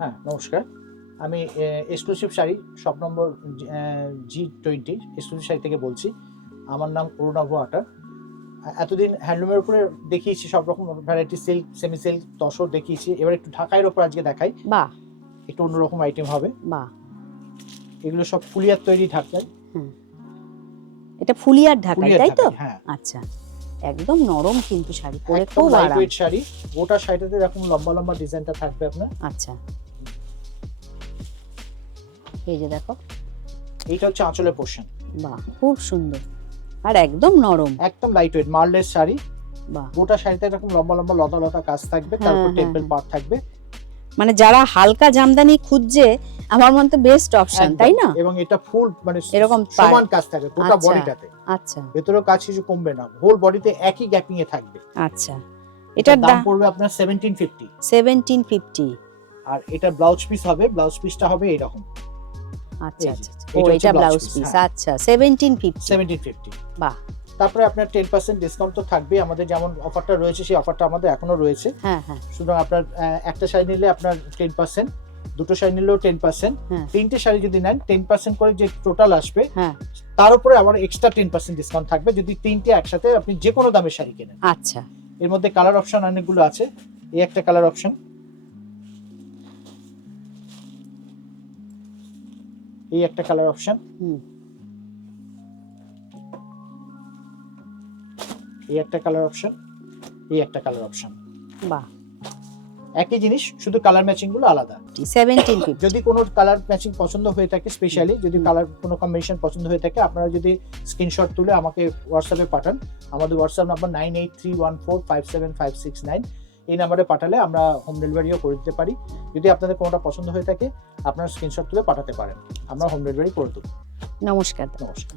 হ্যাঁ, নমস্কার। আমি exclusive sari shop number G20 exclusive sari থেকে বলছি। আমার নাম অরুণাভ আটার। এতদিন হ্যান্ডলুমের উপরে দেখিয়েছি সব রকম variety, silk, semi silk, tussar দেখিয়েছি। এবার একটু ঢাকাইয়ের উপর আজকে দেখাই। বাহ, একটু অন্যরকম আইটেম হবে। বাহ। এগুলো সব ফুলিয়ার তৈরি ঢাকাই। এটা ফুলিয়ার ঢাকাই, ফুলিয়ার তাই তো? ঢাকাই, হ্যাঁ। আচ্ছা, একদম নরম কিন্তু শাড়ি, পরে একদম খুব লাইট আরাম। ওয়েট শাড়ি। গোটা শাড়িটাতে এরকম লম্বা লম্বা ডিজাইনটা থাকবে আপনার। আচ্ছা, এই যে দেখো, এইটা হচ্ছে আঁচলের পোর্শন। বাহ, খুব সুন্দর আর একদম নরম। একদম লাইট ওয়েট মার্লেস শাড়ি। বাহ, গোটা শাড়িতে এরকম লম্বা লম্বা লতা লতা কাজ থাকবে, তারপর টেম্পল পার্ট থাকবে। মানে যারা হালকা জামদানি খুঁজছে আমার মনে তো বেস্ট অপশন, তাই না? এবং এটা ফুল মানে এরকম সমান কাজ থাকবে গোটা আচ্ছা, বডিটাতে। আচ্ছা, ভেতরেও কাজ কিছু কমবে না, হোল বডিতে একই গ্যাপিং এ থাকবে। আচ্ছা। এটার দাম পড়বে আপনার 1750। 1750। আর এটা ব্লাউজ পিস হবে, ব্লাউজ পিসটা হবে এইরকম। আচ্ছা, এই যে, আচ্ছা, এটা ও হচ্ছে এটা ব্লাউজ blouse পিস। piece, হ্যাঁ। আচ্ছা, 1750। 1750। বাহ, তারপরে আপনার 10% ডিসকাউন্ট তো থাকবে। আমাদের যেমন অফারটা রয়েছে সেই অফারটা আমাদের এখনো রয়েছে। হ্যাঁ, হ্যাঁ, শুধু আপনার একটা শাড়ি নিলে আপনার 10%, দুটো শাড়ি নিলেও 10%, হ্যাঁ। তিনটে শাড়ি যদি নেন 10% করে যে টোটাল আসবে, হ্যাঁ। তার উপরে আবার এক্সট্রা 10% ডিসকাউন্ট থাকবে যদি তিনটে একসাথে আপনি যে কোনো দামের শাড়ি কেনেন। আচ্ছা, এর মধ্যে কালার অপশন অনেকগুলো আছে। এই একটা কালার অপশন, এই একটা কালার অপশন, এই একটা কালার অপশন, এই একটা কালার অপশন। বাহ, একই জিনিস, শুধু কালার ম্যাচিং গুলো আলাদা। 1750। যদি কোনো কালার ম্যাচিং পছন্দ হয়ে থাকে, স্পেশালি যদি কালার কোনো কম্বিনেশন পছন্দ হয়ে থাকে, আপনারা যদি স্ক্রিনশট তুলে আমাকে হোয়াটসঅ্যাপে পাঠান। আমাদের হোয়াটসঅ্যাপ নাম্বার 9831457569। এই নাম্বারে পাঠালে আমরা হোম ডেলিভারিও করে দিতে পারি। যদি আপনাদের কোনোটা পছন্দ হয়ে থাকে আপনারা স্ক্রিনশট তুলে পাঠাতে পারেন, আমরা হোম ডেলিভারি করে দেবো। নমস্কার। নমস্কার।